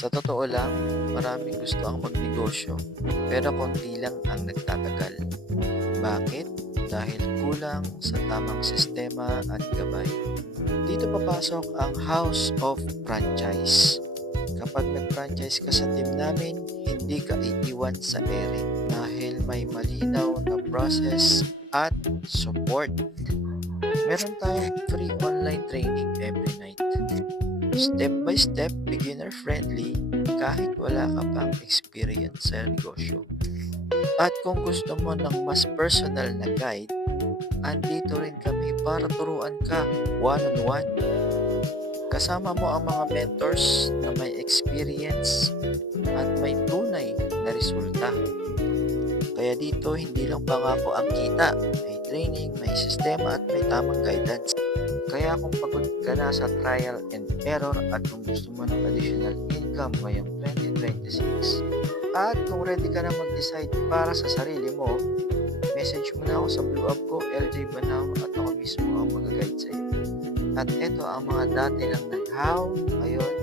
Sa totoo lang, maraming gusto ang magnegosyo, pero konti lang ang nagtatagal. Bakit? Dahil kulang sa tamang sistema at gabay. Dito papasok ang House of Franchise. Kapag nag-franchise ka sa team namin, hindi ka iiwan sa ere dahil may malinaw na process at support. Meron tayong free online training every night. Step by step, beginner friendly, kahit wala ka pang experience sa negosyo. At kung gusto mo ng mas personal na guide, andito rin kami para turuan ka one-on-one. Kasama mo ang mga mentors na may experience at may tunay na resulta. Kaya dito, hindi lang pangako ang kita. May training, may sistema at may tamang guidance. Kaya kung pagod ka na sa trial and error at kung gusto mo ng additional income ngayong 2026 at kung ready ka na mag-decide para sa sarili mo, message mo na ako sa blue app ko, LJ Banao, at ako mismo ang mag-guide sa iyo. At ito ang mga dati lang nag-how, ngayon